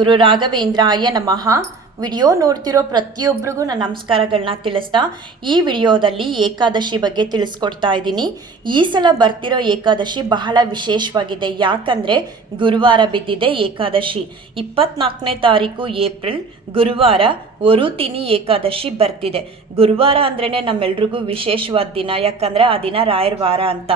ಗುರು ರಾಘವೇಂದ್ರಾಯ ನಮಃ. ವಿಡಿಯೋ ನೋಡ್ತಿರೋ ಪ್ರತಿಯೊಬ್ಬರಿಗೂ ನನ್ನ ನಮಸ್ಕಾರಗಳನ್ನ ತಿಳಿಸ್ತಾ ಈ ವಿಡಿಯೋದಲ್ಲಿ ಏಕಾದಶಿ ಬಗ್ಗೆ ತಿಳಿಸ್ಕೊಡ್ತಾ ಇದ್ದೀನಿ. ಈ ಸಲ ಬರ್ತಿರೋ ಏಕಾದಶಿ ಬಹಳ ವಿಶೇಷವಾಗಿದೆ. ಯಾಕಂದರೆ ಗುರುವಾರ ಬಿದ್ದಿದೆ ಏಕಾದಶಿ. ಇಪ್ಪತ್ನಾಲ್ಕನೇ ತಾರೀಕು ಏಪ್ರಿಲ್, ಗುರುವಾರ ವರುತಿನಿ ಏಕಾದಶಿ ಬರ್ತಿದೆ. ಗುರುವಾರ ಅಂದ್ರೇ ನಮ್ಮೆಲ್ರಿಗೂ ವಿಶೇಷವಾದ ದಿನ, ಯಾಕಂದರೆ ಆ ದಿನ ರಾಯರ ವಾರ ಅಂತ.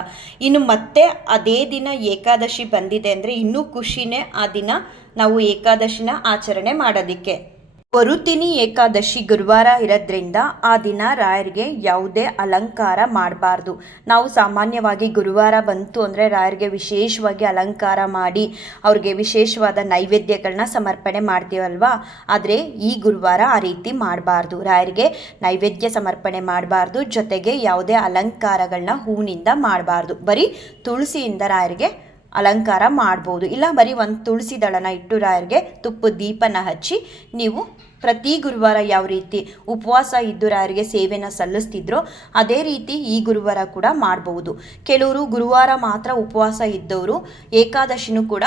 ಇನ್ನು ಮತ್ತೆ ಅದೇ ದಿನ ಏಕಾದಶಿ ಬಂದಿದೆ ಅಂದರೆ ಇನ್ನೂ ಖುಷಿನೇ ಆ ದಿನ ನಾವು ಏಕಾದಶಿನ ಆಚರಣೆ ಮಾಡೋದಿಕ್ಕೆ. ಬರುತ್ತೀನಿ ಏಕಾದಶಿ ಗುರುವಾರ ಇರೋದ್ರಿಂದ ಆ ದಿನ ರಾಯರಿಗೆ ಯಾವುದೇ ಅಲಂಕಾರ ಮಾಡಬಾರ್ದು. ನಾವು ಸಾಮಾನ್ಯವಾಗಿ ಗುರುವಾರ ಬಂತು ಅಂದರೆ ರಾಯರಿಗೆ ವಿಶೇಷವಾಗಿ ಅಲಂಕಾರ ಮಾಡಿ ಅವ್ರಿಗೆ ವಿಶೇಷವಾದ ನೈವೇದ್ಯಗಳನ್ನ ಸಮರ್ಪಣೆ ಮಾಡ್ತೀವಲ್ವಾ? ಆದರೆ ಈ ಗುರುವಾರ ಆ ರೀತಿ ಮಾಡಬಾರ್ದು. ರಾಯರಿಗೆ ನೈವೇದ್ಯ ಸಮರ್ಪಣೆ ಮಾಡಬಾರ್ದು. ಜೊತೆಗೆ ಯಾವುದೇ ಅಲಂಕಾರಗಳನ್ನ ಹೂವಿನಿಂದ ಮಾಡಬಾರ್ದು. ಬರೀ ತುಳಸಿಯಿಂದ ರಾಯರಿಗೆ ಅಲಂಕಾರ ಮಾಡ್ಬೋದು. ಇಲ್ಲ, ಬರೀ ಒಂದು ತುಳಸಿ ದಳನ ಇಟ್ಟು ರಾಯರಿಗೆ ತುಪ್ಪದ ದೀಪನ ಹಚ್ಚಿ ನೀವು ಪ್ರತಿ ಗುರುವಾರ ಯಾವ ರೀತಿ ಉಪವಾಸ ಇದ್ದು ರಾಯರಿಗೆ ಸೇವೆನ ಸಲ್ಲಿಸ್ತಿದ್ರೋ ಅದೇ ರೀತಿ ಈ ಗುರುವಾರ ಕೂಡ ಮಾಡ್ಬೋದು. ಕೆಲವರು ಗುರುವಾರ ಮಾತ್ರ ಉಪವಾಸ ಇದ್ದವರು ಏಕಾದಶಿನೂ ಕೂಡ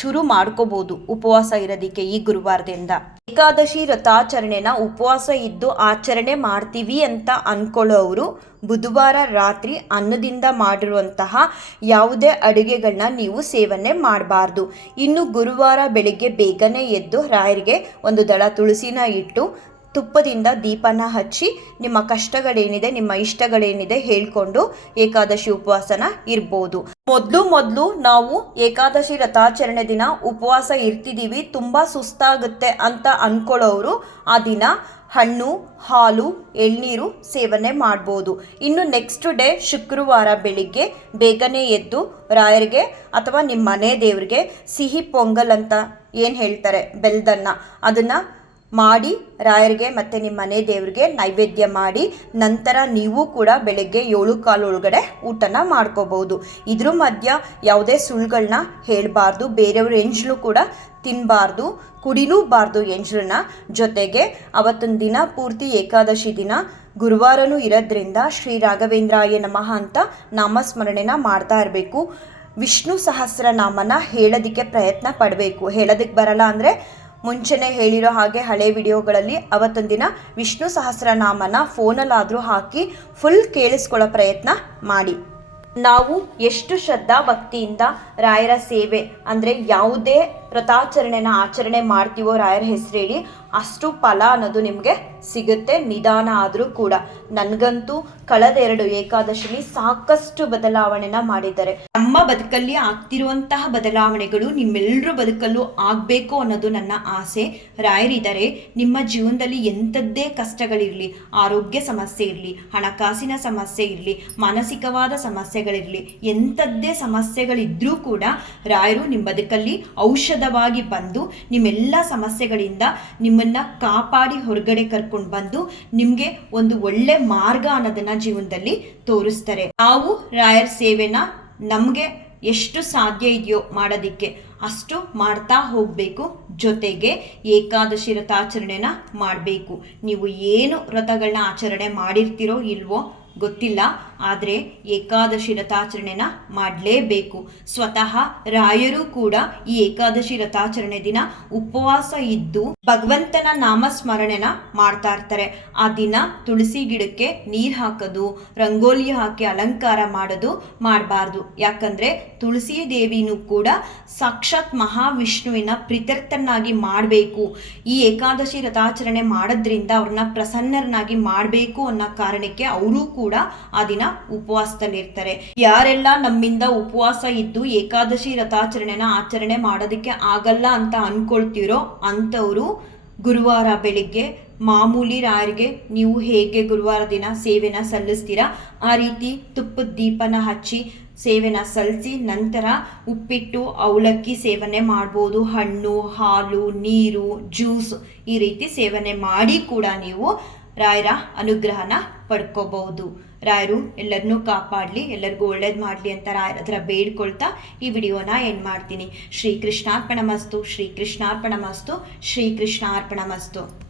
ಶುರು ಮಾಡ್ಕೋಬೋದು ಉಪವಾಸ ಇರೋದಕ್ಕೆ ಈ ಗುರುವಾರದಿಂದ. ಏಕಾದಶಿ ವ್ರತಾಚರಣೆನ ಉಪವಾಸ ಇದ್ದು ಆಚರಣೆ ಮಾಡ್ತೀವಿ ಅಂತ ಅಂದ್ಕೊಳ್ಳೋರು ಬುಧವಾರ ರಾತ್ರಿ ಅನ್ನದಿಂದ ಮಾಡಿರುವಂತಹ ಯಾವುದೇ ಅಡುಗೆಗಳನ್ನ ನೀವು ಸೇವನೆ ಮಾಡಬಾರ್ದು. ಇನ್ನು ಗುರುವಾರ ಬೆಳಿಗ್ಗೆ ಬೇಗನೆ ಎದ್ದು ರಾಯರಿಗೆ ಒಂದು ದಳ ತುಳಸಿನ ಇಟ್ಟು ತುಪ್ಪದಿಂದ ದೀಪನ ಹಚ್ಚಿ ನಿಮ್ಮ ಕಷ್ಟಗಳೇನಿದೆ, ನಿಮ್ಮ ಇಷ್ಟಗಳೇನಿದೆ ಹೇಳ್ಕೊಂಡು ಏಕಾದಶಿ ಉಪವಾಸನ ಇರ್ಬೋದು. ಮೊದಲು ಮೊದಲು ನಾವು ಏಕಾದಶಿ ರಥಾಚರಣೆ ದಿನ ಉಪವಾಸ ಇರ್ತಿದ್ದೀವಿ ತುಂಬ ಸುಸ್ತಾಗುತ್ತೆ ಅಂತ ಅಂದ್ಕೊಳ್ಳೋರು ಆ ದಿನ ಹಣ್ಣು, ಹಾಲು, ಎಳ್ನೀರು ಸೇವನೆ ಮಾಡ್ಬೋದು. ಇನ್ನು ನೆಕ್ಸ್ಟ್ ಡೇ ಶುಕ್ರವಾರ ಬೆಳಿಗ್ಗೆ ಬೇಗನೆ ಎದ್ದು ರಾಯರಿಗೆ ಅಥವಾ ನಿಮ್ಮ ಮನೆ ದೇವರಿಗೆ ಸಿಹಿ ಪೊಂಗಲ್ ಅಂತ ಏನು ಹೇಳ್ತಾರೆ, ಬೆಲ್ದನ್ನ, ಅದನ್ನು ಮಾಡಿ ರಾಯರಿಗೆ ಮತ್ತು ನಿಮ್ಮ ಮನೆ ದೇವರಿಗೆ ನೈವೇದ್ಯ ಮಾಡಿ, ನಂತರ ನೀವು ಕೂಡ ಬೆಳಗ್ಗೆ ಏಳು ಕಾಲು ಒಳಗಡೆ ಊಟನ ಮಾಡ್ಕೋಬಹುದು. ಇದ್ರ ಮಧ್ಯ ಯಾವುದೇ ಸುಳ್ಳುಗಳನ್ನ ಹೇಳಬಾರ್ದು, ಬೇರೆಯವ್ರ ಎಂಜಲು ಕೂಡ ತಿನ್ನಬಾರ್ದು ಕುಡಿಲೂಬಾರ್ದು ಎಂಜ್ರನ್ನ ಜೊತೆಗೆ ಅವತ್ತೊಂದು ದಿನ ಪೂರ್ತಿ ಏಕಾದಶಿ ದಿನ ಗುರುವಾರನೂ ಇರೋದ್ರಿಂದ ಶ್ರೀ ರಾಘವೇಂದ್ರಾಯ ನಮಃ ಅಂತ ನಾಮಸ್ಮರಣೆನ ಮಾಡ್ತಾ ಇರಬೇಕು. ವಿಷ್ಣು ಸಹಸ್ರನಾಮನ ಹೇಳೋದಕ್ಕೆ ಪ್ರಯತ್ನ ಪಡಬೇಕು. ಹೇಳೋದಕ್ಕೆ ಬರಲ್ಲ ಅಂದರೆ ಮುಂಚೆನೇ ಹೇಳಿರೋ ಹಾಗೆ ಹಳೆ ವಿಡಿಯೋಗಳಲ್ಲಿ ಅವತ್ತೊಂದಿನ ದಿನ ವಿಷ್ಣು ಸಹಸ್ರನಾಮನ ಫೋನಲ್ಲಾದರೂ ಹಾಕಿ ಫುಲ್ ಕೇಳಿಸ್ಕೊಳ್ಳೋ ಪ್ರಯತ್ನ ಮಾಡಿ. ನಾವು ಎಷ್ಟು ಶ್ರದ್ಧಾ ಭಕ್ತಿಯಿಂದ ರಾಯರ ಸೇವೆ ಅಂದರೆ ಯಾವುದೇ ವ್ರತಾಚರಣೆನ ಆಚರಣೆ ಮಾಡ್ತೀವೋ ರಾಯರ ಹೆಸರು ಹೇಳಿ ಅಷ್ಟು ಫಲ ಅನ್ನೋದು ನಿಮಗೆ ಸಿಗುತ್ತೆ, ನಿಧಾನ ಆದರೂ ಕೂಡ. ನನಗಂತೂ ಕಳೆದ ಎರಡು ಏಕಾದಶಿಲಿ ಸಾಕಷ್ಟು ಬದಲಾವಣೆನ ಮಾಡಿದ್ದಾರೆ. ನಮ್ಮ ಬದುಕಲ್ಲಿ ಆಗ್ತಿರುವಂತಹ ಬದಲಾವಣೆಗಳು ನಿಮ್ಮೆಲ್ಲರ ಬದುಕಲ್ಲೂ ಆಗಬೇಕು ಅನ್ನೋದು ನನ್ನ ಆಸೆ. ರಾಯರಿದ್ದಾರೆ, ನಿಮ್ಮ ಜೀವನದಲ್ಲಿ ಎಂಥದ್ದೇ ಕಷ್ಟಗಳಿರಲಿ, ಆರೋಗ್ಯ ಸಮಸ್ಯೆ ಇರಲಿ, ಹಣಕಾಸಿನ ಸಮಸ್ಯೆ ಇರಲಿ, ಮಾನಸಿಕವಾದ ಸಮಸ್ಯೆಗಳಿರಲಿ, ಎಂಥದ್ದೇ ಸಮಸ್ಯೆಗಳಿದ್ರೂ ಕೂಡ ರಾಯರು ನಿಮ್ಮ ಬದುಕಲ್ಲಿ ಔಷಧವಾಗಿ ಬಂದು ನಿಮ್ಮೆಲ್ಲ ಸಮಸ್ಯೆಗಳಿಂದ ನಿಮ್ಮನ್ನ ಕಾಪಾಡಿ ಹೊರಗಡೆ ಕರ್ಕೊಂಡು ಬಂದು ನಿಮಗೆ ಒಂದು ಒಳ್ಳೆ ಮಾರ್ಗ ಅನ್ನೋದನ್ನ ಜೀವನದಲ್ಲಿ ತೋರಿಸ್ತಾರೆ. ನಾವು ರಾಯರ್ ಸೇವೆನ ನಮಗೆ ಎಷ್ಟು ಸಾಧ್ಯ ಇದೆಯೋ ಮಾಡೋದಿಕ್ಕೆ ಅಷ್ಟು ಮಾಡ್ತಾ ಹೋಗಬೇಕು. ಜೊತೆಗೆ ಏಕಾದಶಿ ವ್ರತಾಚರಣೆನ ಮಾಡಬೇಕು. ನೀವು ಏನು ವ್ರತಗಳನ್ನ ಆಚರಣೆ ಮಾಡಿರ್ತೀರೋ ಇಲ್ವೋ ಗೊತ್ತಿಲ್ಲ. ಆದರೆ ಏಕಾದಶಿ ರಥಾಚರಣೆನ ಮಾಡಲೇಬೇಕು. ಸ್ವತಃ ರಾಯರು ಕೂಡ ಈ ಏಕಾದಶಿ ರಥಾಚರಣೆ ದಿನ ಉಪವಾಸ ಇದ್ದು ಭಗವಂತನ ನಾಮಸ್ಮರಣೆನ ಮಾಡ್ತಾ ಇರ್ತಾರೆ. ಆ ದಿನ ತುಳಸಿ ಗಿಡಕ್ಕೆ ನೀರು ಹಾಕೋದು, ರಂಗೋಲಿ ಹಾಕಿ ಅಲಂಕಾರ ಮಾಡೋದು ಮಾಡಬಾರ್ದು. ಯಾಕಂದ್ರೆ ತುಳಸಿ ದೇವಿನೂ ಕೂಡ ಸಾಕ್ಷಾತ್ ಮಹಾವಿಷ್ಣುವಿನ ಪ್ರೀತ್ಯರ್ಥನಾಗಿ ಮಾಡಬೇಕು. ಈ ಏಕಾದಶಿ ರಥಾಚರಣೆ ಮಾಡೋದ್ರಿಂದ ಅವ್ರನ್ನ ಪ್ರಸನ್ನರನ್ನಾಗಿ ಮಾಡಬೇಕು ಅನ್ನೋ ಕಾರಣಕ್ಕೆ ಅವರು ಆ ದಿನ ಉಪವಾಸದಲ್ಲಿರ್ತಾರೆ. ಯಾರೆಲ್ಲ ನಮ್ಮಿಂದ ಉಪವಾಸ ಇದ್ದು ಏಕಾದಶಿ ರಥಾಚರಣೆನ ಆಚರಣೆ ಮಾಡೋದಕ್ಕೆ ಆಗಲ್ಲ ಅಂತ ಅನ್ಕೊಳ್ತೀರೋ ಅಂಥವರು ಗುರುವಾರ ಬೆಳಿಗ್ಗೆ ಮಾಮೂಲಿ ರಾಯರಿಗೆ ನೀವು ಹೇಗೆ ಗುರುವಾರ ದಿನ ಸೇವೆನ ಸಲ್ಲಿಸ್ತೀರಾ, ಆ ರೀತಿ ತುಪ್ಪದ ದೀಪನ ಹಚ್ಚಿ ಸೇವೆನ ಸಲ್ಲಿಸಿ ನಂತರ ಉಪ್ಪಿಟ್ಟು ಅವಲಕ್ಕಿ ಸೇವನೆ ಮಾಡ್ಬೋದು. ಹಣ್ಣು, ಹಾಲು, ನೀರು, ಜ್ಯೂಸ್ ಈ ರೀತಿ ಸೇವನೆ ಮಾಡಿ ಕೂಡ ನೀವು ರಾಯರ ಅನುಗ್ರಹನ ಪಡ್ಕೋಬಹುದು. ರಾಯರು, ಎಲ್ಲರನ್ನೂ ಕಾಪಾಡಲಿ, ಎಲ್ಲರಿಗೂ ಒಳ್ಳೇದು ಮಾಡಲಿ ಅಂತ ರಾಯರ ಹತ್ರ ಬೇಡ್ಕೊಳ್ತಾ ಈ ವಿಡಿಯೋನ ಎಂಡ್ ಮಾಡ್ತೀನಿ. ಶ್ರೀ ಕೃಷ್ಣಾರ್ಪಣ ಮಸ್ತು ಶ್ರೀ ಕೃಷ್ಣಾರ್ಪಣ ಮಸ್ತು ಶ್ರೀ ಕೃಷ್ಣಾರ್ಪಣ ಮಸ್ತು